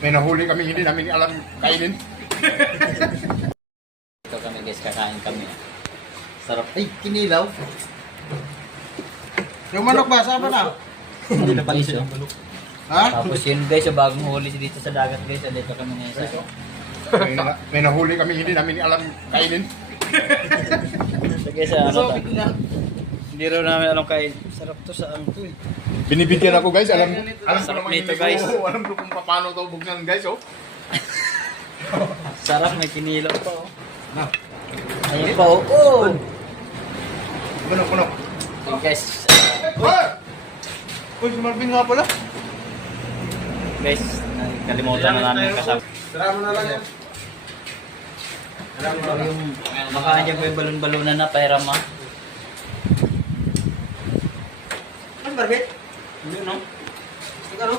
May nahuli kami, hindi namin alam kainin. Ito kami guys, kakain kami. Sarap. Ay, kinilaw. Yung manok ba? Saan ba na? Hindi na pala siya. Ha? Tapos yun guys, yung bagong huli dito sa dagat guys. Dito kami ngayon sa... May nahuli kami, hindi namin alam kainin. So guys, ano to? Hindi raw namin alam kain. Sarap to sa ano to eh. Binibigyan ako guys, alam ko Sarap naman nito, hindi guys. ko, alam ko kung paano to bugnan guys, oh. Sarap, may kinilaw pa oh. Na. Ayun pa oh. Oh! Puno. So guys, Uy, si Marvin nga pala. guys, kalimutan na namin kasama. Tara mo na lang yan. Yung makain dyan ko yung balon-balunan na pairam ah. Ano Marvin? Hindi no? Ano?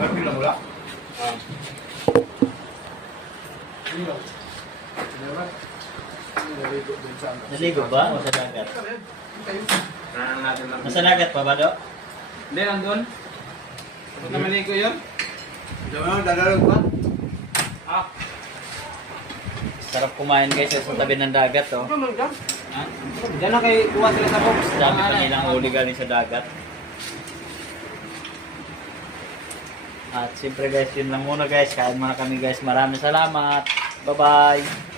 Marvin lang wala? Naligo ba o sa dagat? Nasa dagat pa ba do? Hindi, nandun. Kapag na maligo yun? Diyan dadalag ba? Ah, Sarap kumain guys sa tabi ng dagat oh. ha? Diyan na kay kuha sila sa box. Dami pa nilang huli galing sa dagat. At siyempre guys, yun lang muna guys. Kain muna kami guys. Maraming salamat. Bye-bye.